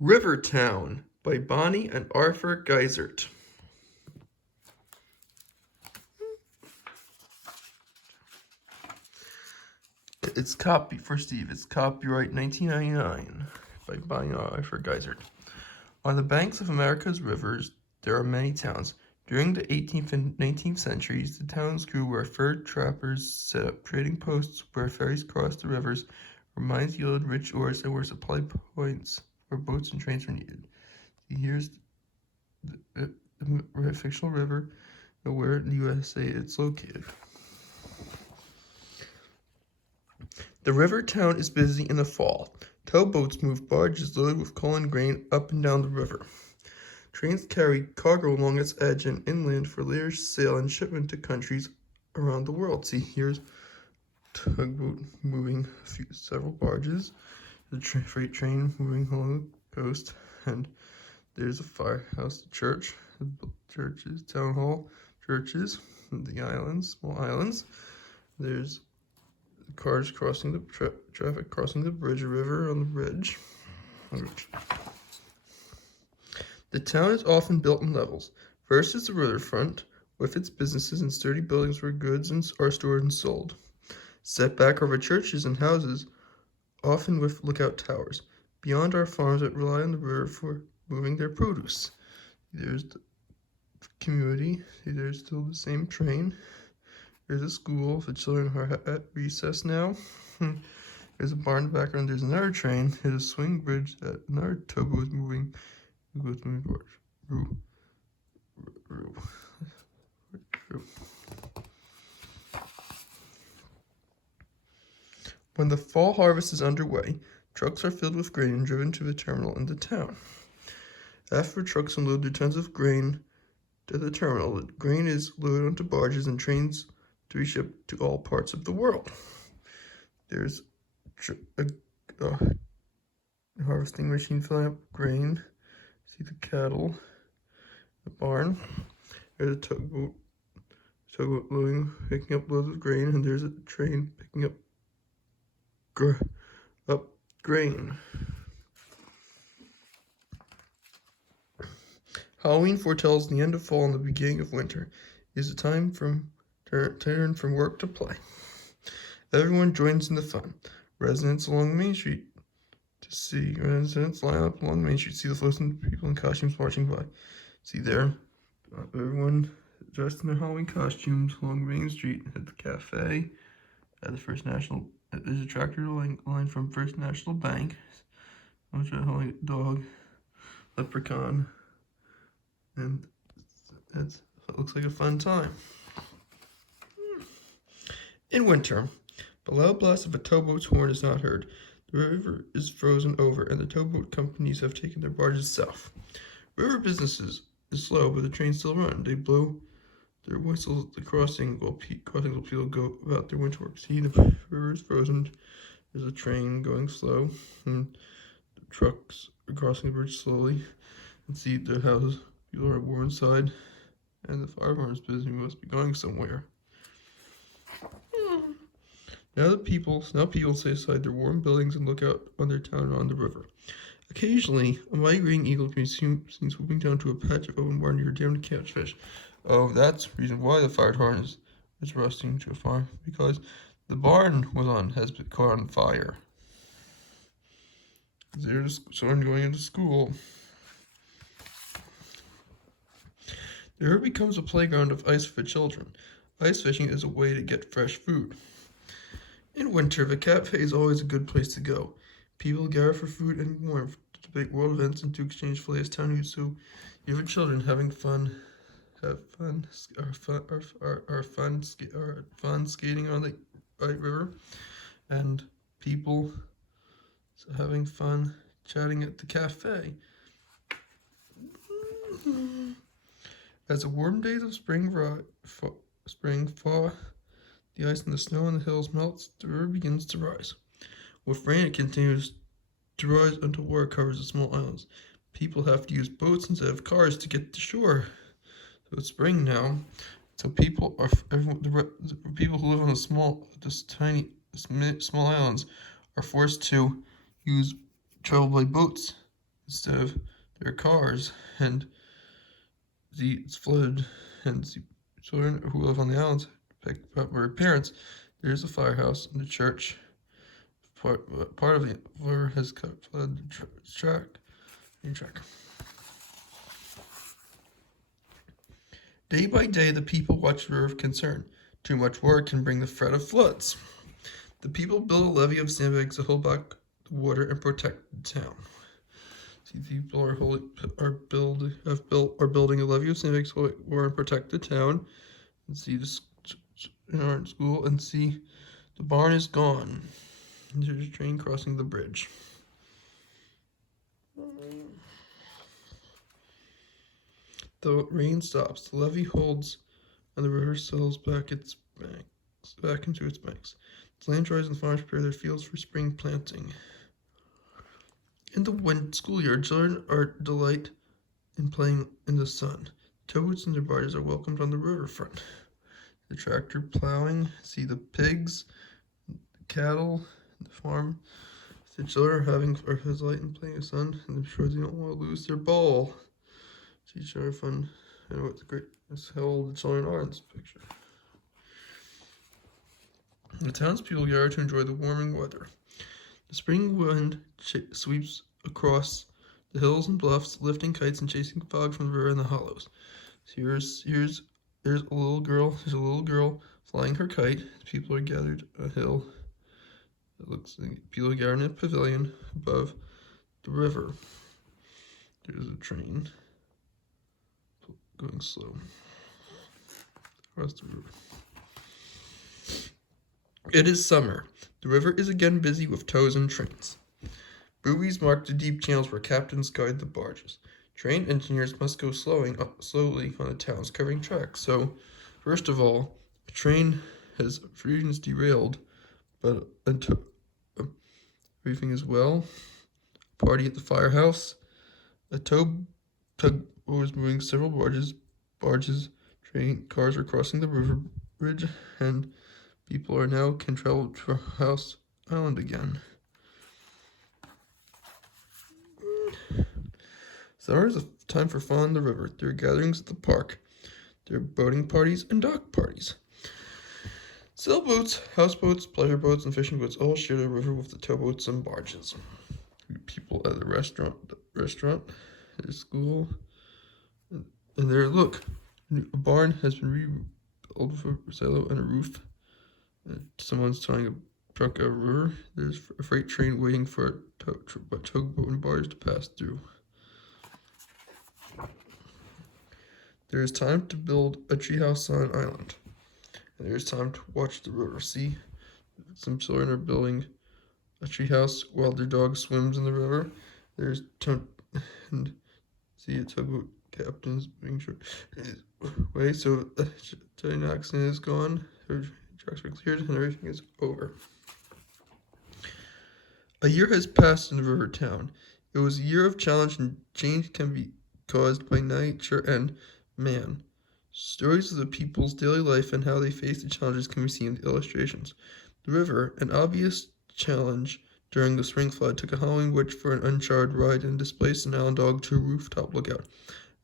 Rivertown by Bonnie and Arthur Geisert. It's copyright 1999 by Bonnie and Arthur Geisert. On the banks of America's rivers, there are many towns. During the 18th and 19th centuries, the towns grew where fur trappers set up trading posts, where ferries crossed the rivers, where mines yielded rich ores, and where supply points where boats and trains were needed. Here's the fictional river, and where in the USA it's located. The river town is busy in the fall. Towboats move barges loaded with coal and grain up and down the river. Trains carry cargo along its edge and inland for later sale and shipment to countries around the world. See, here's a tugboat moving several barges, the freight train moving along the coast, and there's a firehouse, the church, churches, town hall, churches, the islands, small islands. There's cars crossing the traffic crossing the bridge, a river on the bridge. The town is often built in levels. First is the riverfront, with its businesses and sturdy buildings where goods are stored and sold. Set back are the churches and houses, often with lookout towers. Beyond are farms that rely on the river for moving their produce. There's the community. See, there's still the same train. There's a school. The children are at recess now. There's a barn in the background. There's another train. There's a swing bridge that another tugboat is moving. When the fall harvest is underway, trucks are filled with grain and driven to the terminal in the town. After trucks unload their tons of grain to the terminal, the grain is loaded onto barges and trains to be shipped to all parts of the world. There's a harvesting machine filling up grain. See the cattle, the barn. There's a tugboat loading, picking up loads of grain, and there's a train picking up grain. Halloween foretells the end of fall and the beginning of winter. It is a time from turn from work to play. Everyone joins in the fun. Residents line up along Main Street to see the floating people in costumes marching by. See there, everyone dressed in their Halloween costumes along Main Street at the cafe, at the First National. There's a tractor line from First National Bank. Dog, leprechaun, and that looks like a fun time. In winter, the loud blast of a towboat's horn is not heard. The river is frozen over, and the towboat companies have taken their barges south. River business is slow, but the trains still run. They blow their whistles at the crossings while people go about their winter work. See, the river is frozen. There's a train going slow, and the trucks are crossing the bridge slowly. And see, the houses, people are warm inside, and the fire alarm is busy. We must be going somewhere. Now people stay inside their warm buildings and look out on their town and on the river. Occasionally, a migrating eagle can be seen swooping down to a patch of open water near a dam to catch fish. Oh, that's the reason why the fire department is rusting to a fire, because the barn has been caught on fire. They're just children going into school. The river becomes a playground of ice for children. Ice fishing is a way to get fresh food. In winter, the cafe is always a good place to go. People gather for food and warmth, to debate world events, and to exchange the latest town news. So, your children having fun, are fun skating on the river, and people having fun chatting at the cafe. As the warm days of spring thaw, the ice and the snow on the hills melts, the river begins to rise. With rain, it continues to rise until water covers the small islands. People have to use boats instead of cars to get to shore. So it's spring now. So people who live on the small islands are forced to travel by boats instead of their cars, and it's flooded, and the children who live on the islands pick up their parents. There's a firehouse and the church. Part of the river has flooded the track. Day by day, the people watch the river with concern. Too much work can bring the threat of floods. The people build a levee of sandbags to hold back the water and protect the town. See, people are building a levee of sandbags to and protect the town. And see this in our school, and see the barn is gone. And there's a train crossing the bridge. The rain stops. The levee holds, and the river settles back into its banks. The land dries and farmers prepare their fields for spring planting. In the schoolyard, children are delight in playing in the sun. Towboats and their barges are welcomed on the riverfront. The tractor plowing, see the pigs, the cattle, the farm. The children are his light and playing in the sun, and I'm sure they don't want to lose their ball. See each other fun. And what's great is how old the children are in this picture. The townspeople gather to enjoy the warming weather. The spring wind sweeps across the hills and bluffs, lifting kites and chasing fog from the river in the hollows. So there's a little girl. There's a little girl flying her kite. People are gathered on a hill. It looks like people are gathered in a pavilion above the river. There's a train going slow across the river. It is summer. The river is again busy with tows and trains. Buoys mark the deep channels where captains guide the barges. Train engineers must go slowly on the towns covering tracks. So, first of all, a train has regions derailed, but briefing as well. Party at the firehouse. A tugboat was moving several barges, cars are crossing the river bridge, and people can travel to House Island again. Summer is a time for fun on the river. There are gatherings at the park. There are boating parties and dock parties. Sailboats, houseboats, pleasure boats, and fishing boats all share the river with the towboats and barges. People at the restaurant, at school, and there, look, a barn has been rebuilt for silo and a roof. Someone's towing a truck out of a river. There's a freight train waiting for a tugboat and barge to pass through. There is time to build a treehouse on an island. And there is time to watch the river. See, some children are building a treehouse while their dog swims in the river. There's and see a tugboat captain's making sure. Wait, so the accident is gone. Tracks are cleared and everything is over. A year has passed in the river town. It was a year of challenge, and change can be caused by nature and man. Stories of the people's daily life and how they face the challenges can be seen in the illustrations. The river, an obvious challenge during the spring flood, took a Halloween witch for an uncharted ride and displaced an island dog to a rooftop lookout.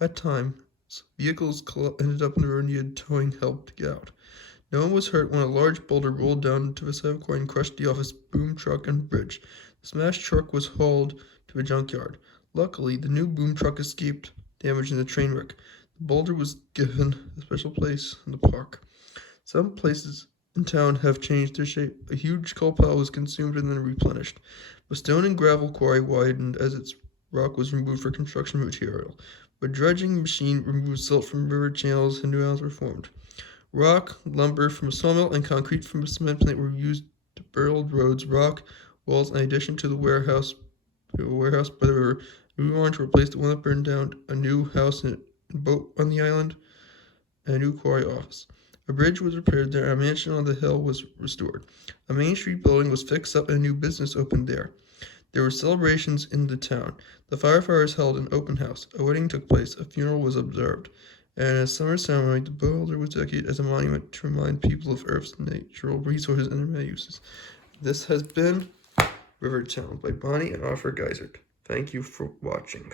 At times, vehicles ended up in the river and needed towing help to get out. No one was hurt when a large boulder rolled down into the side of a quarry and crushed the office, boom truck, and bridge. The smashed truck was hauled to a junkyard. Luckily, the new boom truck escaped damage in the train wreck. The boulder was given a special place in the park. Some places in town have changed their shape. A huge coal pile was consumed and then replenished. The stone and gravel quarry widened as its rock was removed for construction material. A dredging machine removed silt from river channels and new islands were formed. Rock, lumber from a sawmill, and concrete from a cement plant were used to build roads, rock walls, in addition to the warehouse by the river. We wanted to replace the one that burned down, a new house and boat on the island, and a new quarry office. A bridge was repaired there, and a mansion on the hill was restored. A Main Street building was fixed up, and a new business opened there. There were celebrations in the town. The firefighters held an open house. A wedding took place. A funeral was observed. And in a summer ceremony, the boulder was dedicated as a monument to remind people of Earth's natural resources and their many uses. This has been River Town by Bonnie and Arthur Geisert. Thank you for watching.